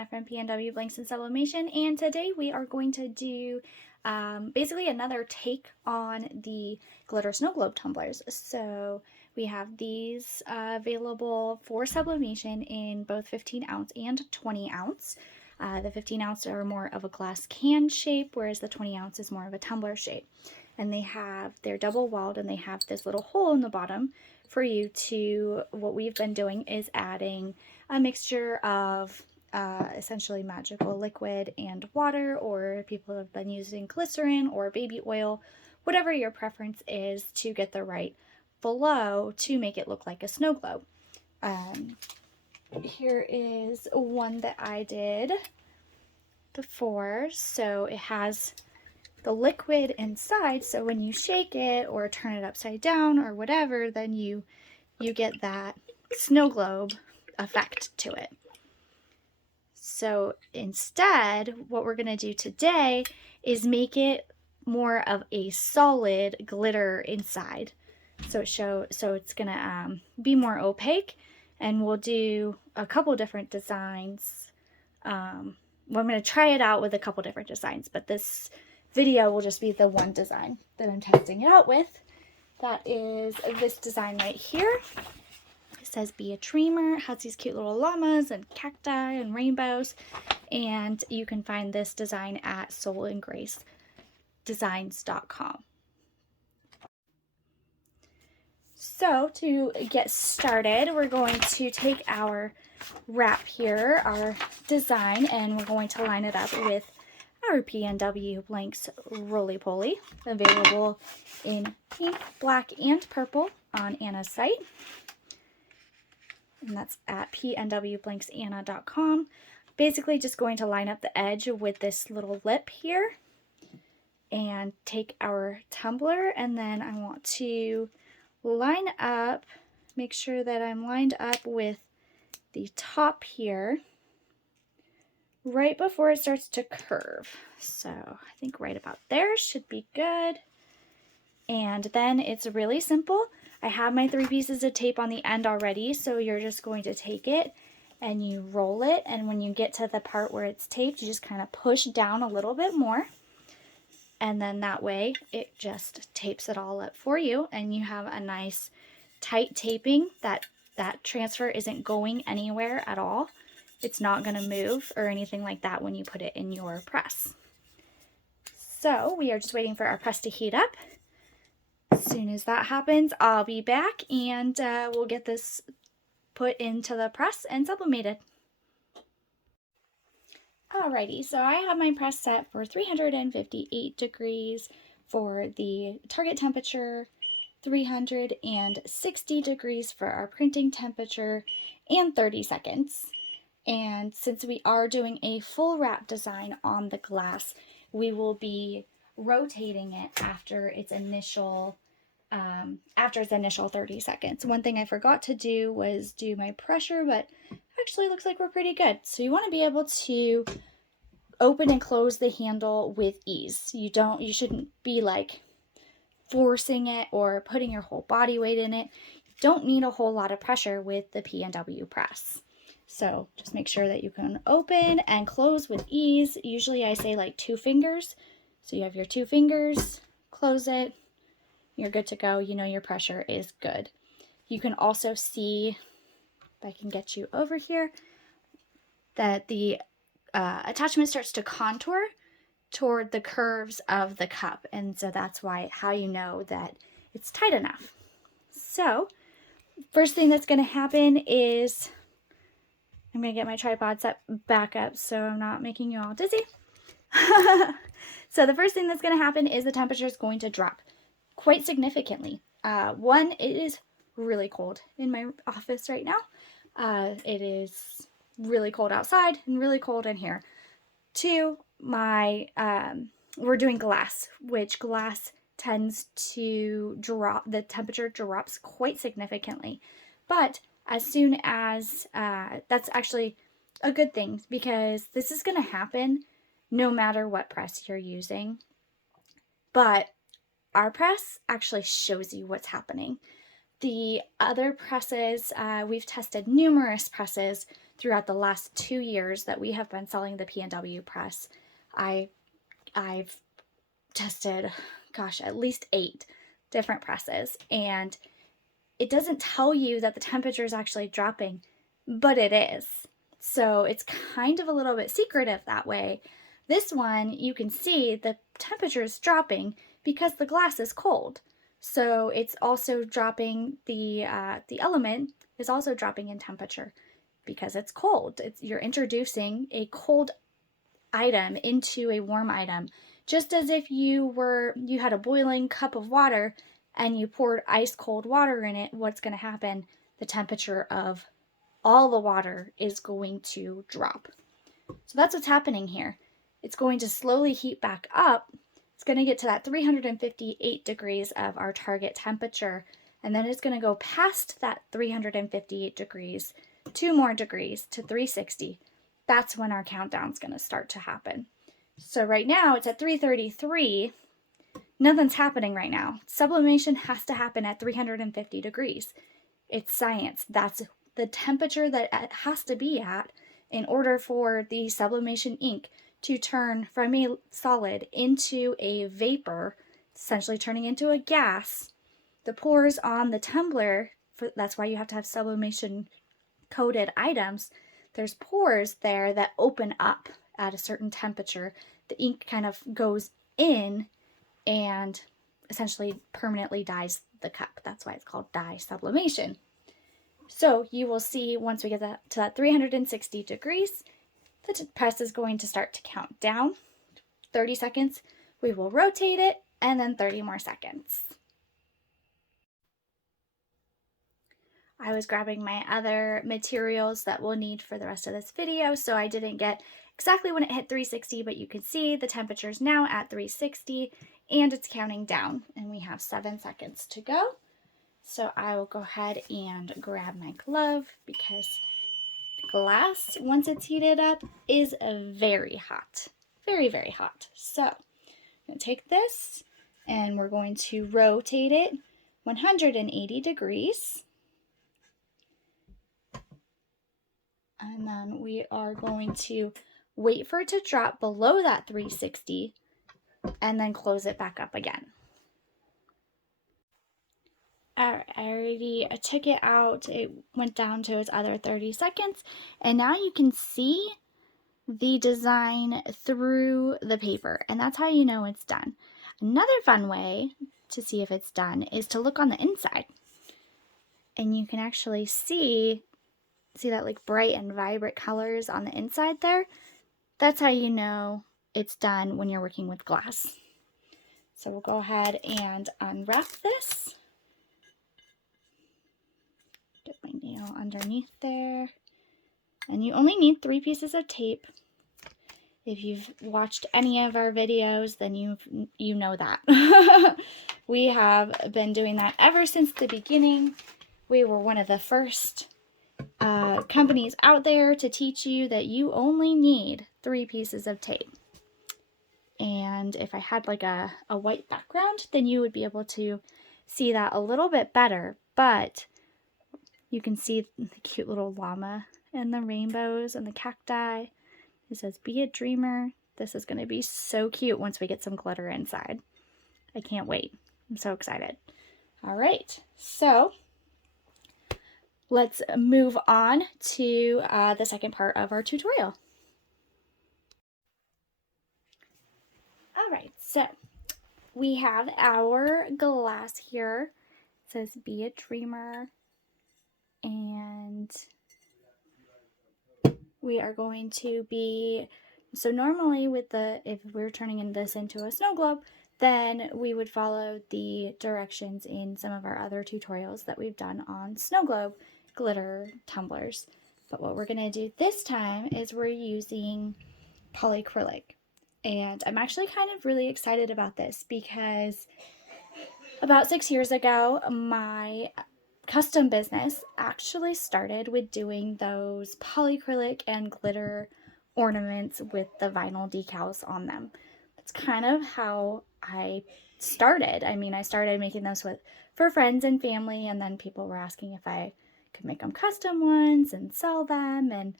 Elena from PNW Blanks and Sublimation, and today we are going to do basically another take on the glitter snow globe tumblers. So we have these available for sublimation in both 15 ounce and 20 ounce. The 15 ounce are more of a glass can shape, whereas the 20 ounce is more of a tumbler shape. And they're double walled, and they have this little hole in the bottom for you to, what we've been doing is adding a mixture of essentially magical liquid and water, or people have been using glycerin or baby oil, whatever your preference is, to get the right flow to make it look like a snow globe. Here is one that I did before. So it has the liquid inside, so when you shake it or turn it upside down or whatever, then you get that snow globe effect to it. So instead, what we're going to do today is make it more of a solid glitter inside. So it's going to be more opaque, and we'll do a couple different designs. Well, I'm going to try it out with a couple different designs, but this video will just be the one design that I'm testing it out with. That is this design right here. It says be a dreamer. It has these cute little llamas and cacti and rainbows, and you can find this design at soulandgracedesigns.com. So to get started, we're going to take our wrap here, our design, and we're going to line it up with our PNW Blanks Rolie Polie, available in pink, black, and purple on Anna's site. And that's at pnwblanksanna.com. Basically just going to line up the edge with this little lip here and take our tumbler, and then I want to line up, make sure that I'm lined up with the top here right before it starts to curve. So I think right about there should be good. And then it's really simple. I have my 3 pieces of tape on the end already, so you're just going to take it and you roll it, and when you get to the part where it's taped, you just kind of push down a little bit more, and then that way it just tapes it all up for you, and you have a nice tight taping that transfer isn't going anywhere at all. It's not going to move or anything like that when you put it in your press. So we are just waiting for our press to heat up. As soon as that happens, I'll be back, and we'll get this put into the press and sublimated. Alrighty, so I have my press set for 358 degrees for the target temperature, 360 degrees for our printing temperature, and 30 seconds. And since we are doing a full wrap design on the glass, we will be rotating it after its initial 30 seconds. One thing I forgot to do was do my pressure, but actually looks like we're pretty good. So you want to be able to open and close the handle with ease. You shouldn't be like forcing it or putting your whole body weight in it. You don't need a whole lot of pressure with the PNW press. So just make sure that you can open and close with ease. Usually I say like 2 fingers. So you have your 2 fingers, close it, you're good to go. You know your pressure is good. You can also see, if I can get you over here, that the attachment starts to contour toward the curves of the cup. And so that's how you know that it's tight enough. So first thing that's going to happen is I'm going to get my tripod set back up so I'm not making you all dizzy. So the first thing that's going to happen is the temperature is going to drop quite significantly. One, it is really cold in my office right now. It is really cold outside and really cold in here. 2, we're doing glass, which glass tends to drop, the temperature drops quite significantly. But as soon as, that's actually a good thing, because this is going to happen no matter what press you're using. But our press actually shows you what's happening. The other presses, we've tested numerous presses throughout the last 2 years that we have been selling the PNW press, I've tested, gosh, at least 8 different presses, and it doesn't tell you that the temperature is actually dropping, but it is. So it's kind of a little bit secretive that way. This one, you can see the temperature is dropping because the glass is cold. So it's also dropping, the element is also dropping in temperature because it's cold. You're introducing a cold item into a warm item, just as if you had a boiling cup of water and you poured ice cold water in it. What's going to happen? The temperature of all the water is going to drop. So that's what's happening here. It's going to slowly heat back up. It's going to get to that 358 degrees of our target temperature, and then it's going to go past that 358 degrees, 2 more degrees to 360. That's when our countdown's going to start to happen. So right now it's at 333. Nothing's happening right now. Sublimation has to happen at 350 degrees. It's science. That's the temperature that it has to be at in order for the sublimation ink to turn from a solid into a vapor, essentially turning into a gas. The pores on the tumbler, that's why you have to have sublimation coated items. There's pores there that open up at a certain temperature. The ink kind of goes in and essentially permanently dyes the cup. That's why it's called dye sublimation. So you will see once we get to that 360 degrees, the press is going to start to count down. 30 seconds, we will rotate it, and then 30 more seconds. I was grabbing my other materials that we'll need for the rest of this video, so I didn't get exactly when it hit 360, but you can see the temperature is now at 360 and it's counting down, and we have 7 seconds to go. So I will go ahead and grab my glove because glass, once it's heated up, is very hot. Very, very hot. So I'm going to take this and we're going to rotate it 180 degrees. And then we are going to wait for it to drop below that 360 and then close it back up again. Alright, I already took it out. It went down to its other 30 seconds. And now you can see the design through the paper. And that's how you know it's done. Another fun way to see if it's done is to look on the inside. And you can actually see that like bright and vibrant colors on the inside there. That's how you know it's done when you're working with glass. So we'll go ahead and unwrap this. Get my nail underneath there. And you only need 3 pieces of tape. If you've watched any of our videos, then you know that. We have been doing that ever since the beginning. We were one of the first companies out there to teach you that you only need 3 pieces of tape. And if I had like a white background, then you would be able to see that a little bit better. But you can see the cute little llama and the rainbows and the cacti. It says, "Be a dreamer." This is going to be so cute once we get some glitter inside. I can't wait. I'm so excited. All right, so let's move on to the second part of our tutorial. All right, so we have our glass here. It says, "Be a dreamer." And we are going to be, so normally if we're turning this into a snow globe, then we would follow the directions in some of our other tutorials that we've done on snow globe glitter tumblers. But what we're going to do this time is we're using polyacrylic. And I'm actually kind of really excited about this because about 6 years ago, my custom business actually started with doing those polyacrylic and glitter ornaments with the vinyl decals on them. That's kind of how I started. I mean, I started making those for friends and family, and then people were asking if I could make them custom ones and sell them, and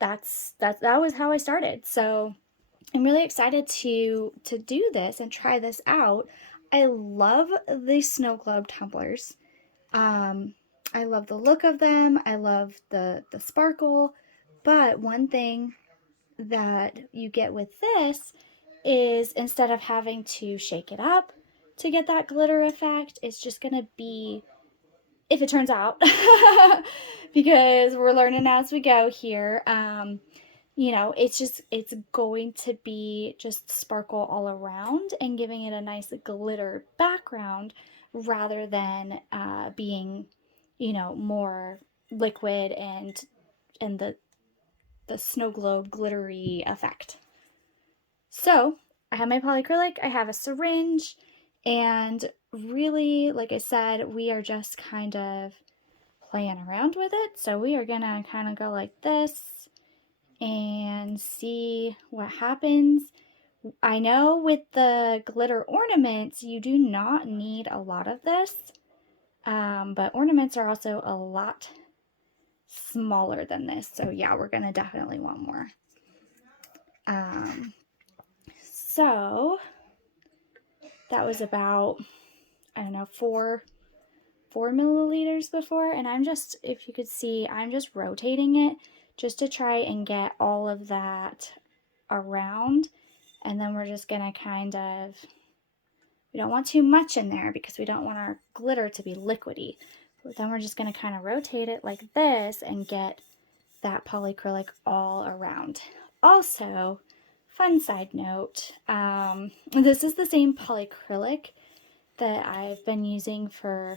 that was how I started. So I'm really excited to do this and try this out. I love the snow globe tumblers. I love the look of them. I love the sparkle. But one thing that you get with this is instead of having to shake it up to get that glitter effect, it's just gonna be, if it turns out, because we're learning as we go here. You know, it's going to be just sparkle all around and giving it a nice glitter background rather than being, you know, more liquid and the snow globe glittery effect. So I have my polyacrylic, I have a syringe, and really, like I said, we are just kind of playing around with it. So we are gonna kind of go like this and see what happens. I know with the glitter ornaments, you do not need a lot of this, but ornaments are also a lot smaller than this. So yeah, we're gonna definitely want more. So that was about, I don't know, four milliliters before, and I'm just, if you could see, I'm just rotating it just to try and get all of that around. And then we're just gonna kind of, we don't want too much in there because we don't want our glitter to be liquidy. But then we're just gonna kind of rotate it like this and get that polyacrylic all around. Also, fun side note, this is the same polyacrylic that I've been using for,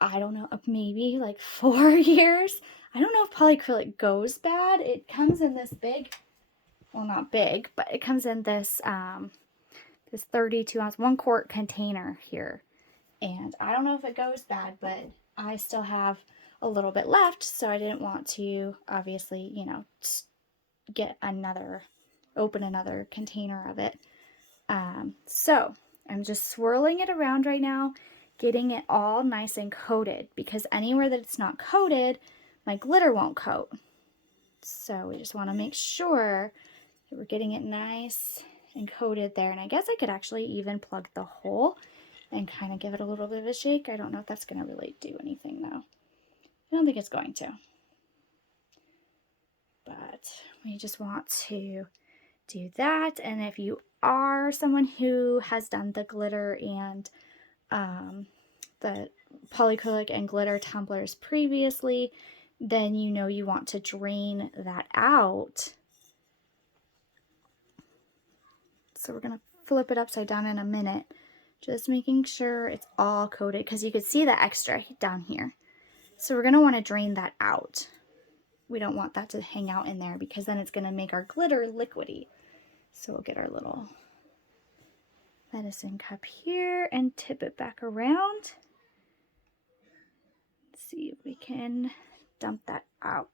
I don't know, maybe like 4 years. I don't know if polyacrylic goes bad. It comes in this big, well, not big, but it comes in this this 32 ounce 1 quart container here, and I don't know if it goes bad, but I still have a little bit left, so I didn't want to obviously, you know, get another, open another container of it. So I'm just swirling it around right now, getting it all nice and coated, because anywhere that it's not coated, my glitter won't coat. So we just want to make sure that we're getting it nice and coated there. And I guess I could actually even plug the hole and kind of give it a little bit of a shake. I don't know if that's going to really do anything though. I don't think it's going to. But we just want to do that. And if you are someone who has done the glitter and the polyacrylic and glitter tumblers previously, then you know you want to drain that out. So we're gonna flip it upside down in a minute, just making sure it's all coated, because you could see the extra down here. So we're gonna want to drain that out. We don't want that to hang out in there, because then it's gonna make our glitter liquidy. So we'll get our little medicine cup here and tip it back around. Let's see if we can dump that out.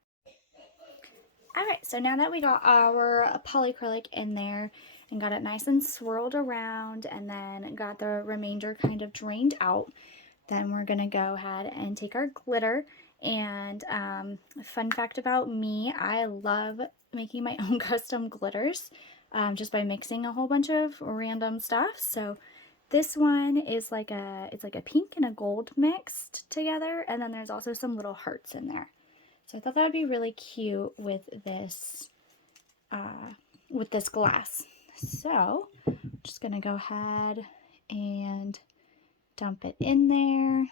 All right, so now that we got our polyacrylic in there and got it nice and swirled around, and then got the remainder kind of drained out, then we're gonna go ahead and take our glitter. And fun fact about me, I love making my own custom glitters just by mixing a whole bunch of random stuff. So this one is like it's like a pink and a gold mixed together, and then there's also some little hearts in there. So I thought that would be really cute with this glass. So I'm just gonna go ahead and dump it in there.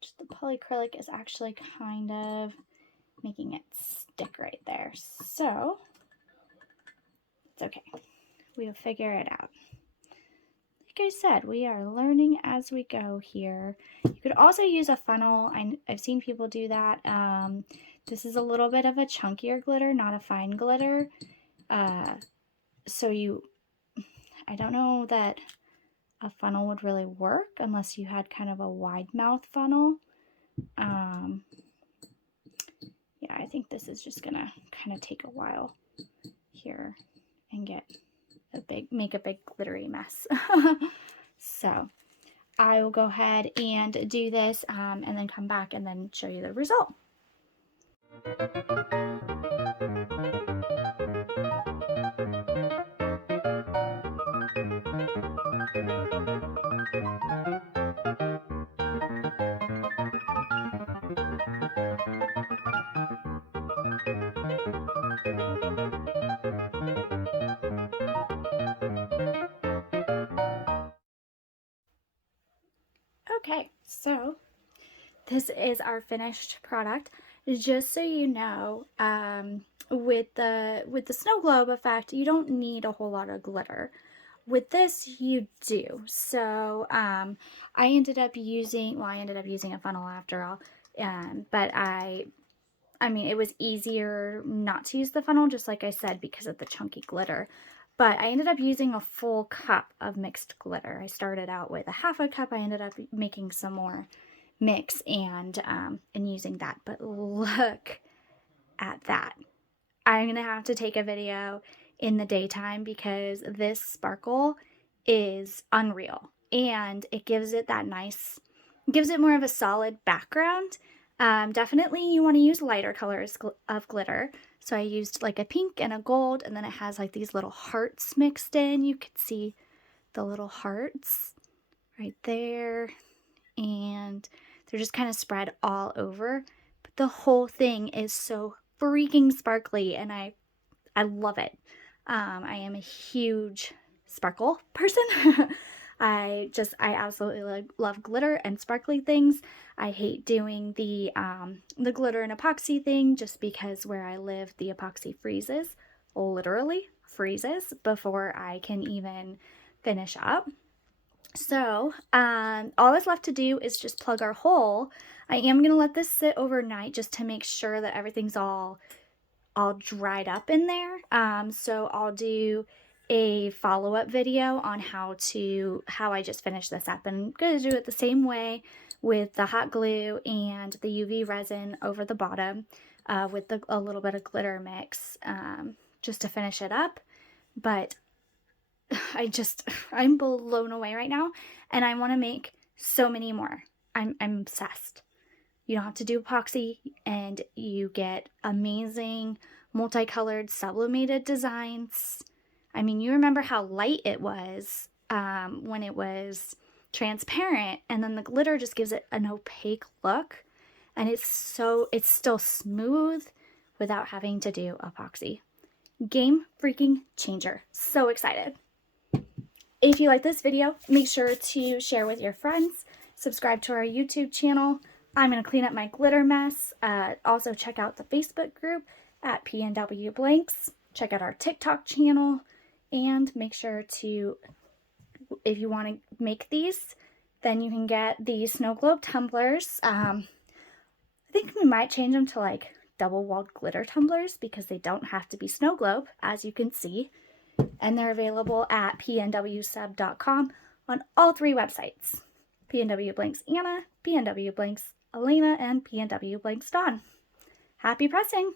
Just the polyacrylic is actually kind of making it stick right there. So it's okay. We'll figure it out. Like I said, we are learning as we go here. You could also use a funnel. I've seen people do that. This is a little bit of a chunkier glitter, not a fine glitter. So I don't know that a funnel would really work unless you had kind of a wide mouth funnel. Yeah, I think this is just gonna kind of take a while here and make a big glittery mess. So I will go ahead and do this and then come back and then show you the result. Okay, so this is our finished product. Just so you know, with the snow globe effect, you don't need a whole lot of glitter. With this, you do. So I ended up using, well, I ended up using a funnel after all, but I mean, it was easier not to use the funnel, just like I said, because of the chunky glitter. But I ended up using a full cup of mixed glitter. I started out with a half a cup. I ended up making some more mix and using that. But look at that. I'm going to have to take a video in the daytime because this sparkle is unreal. And it gives it that nice, gives it more of a solid background. Definitely you want to use lighter colors of glitter. So I used like a pink and a gold, and then it has like these little hearts mixed in. You could see the little hearts right there, and they're just kind of spread all over. But the whole thing is so freaking sparkly, and I love it. I am a huge sparkle person. I absolutely love glitter and sparkly things. I hate doing the glitter and epoxy thing just because where I live, the epoxy freezes, literally freezes before I can even finish up. So all that's left to do is just plug our hole. I am going to let this sit overnight just to make sure that everything's all dried up in there. So I'll do a follow-up video on how I just finished this up, and I'm going to do it the same way with the hot glue and the UV resin over the bottom with a little bit of glitter mix just to finish it up. But I'm blown away right now, and I want to make so many more. I'm obsessed. You don't have to do epoxy, and you get amazing multicolored sublimated designs. I mean, you remember how light it was when it was transparent, and then the glitter just gives it an opaque look, and it's still smooth without having to do epoxy. Game freaking changer. So excited. If you like this video, make sure to share with your friends, subscribe to our YouTube channel. I'm going to clean up my glitter mess. Also check out the Facebook group at PNW Blanks. Check out our TikTok channel, and make sure to, if you want to make these, then you can get the snow globe tumblers. I think we might change them to like double-walled glitter tumblers because they don't have to be snow globe, as you can see. And they're available at pnwsub.com on all 3 websites. PNW Blanks Anna, PNW Blanks Elena, and PNW Blanks Dawn. Happy pressing!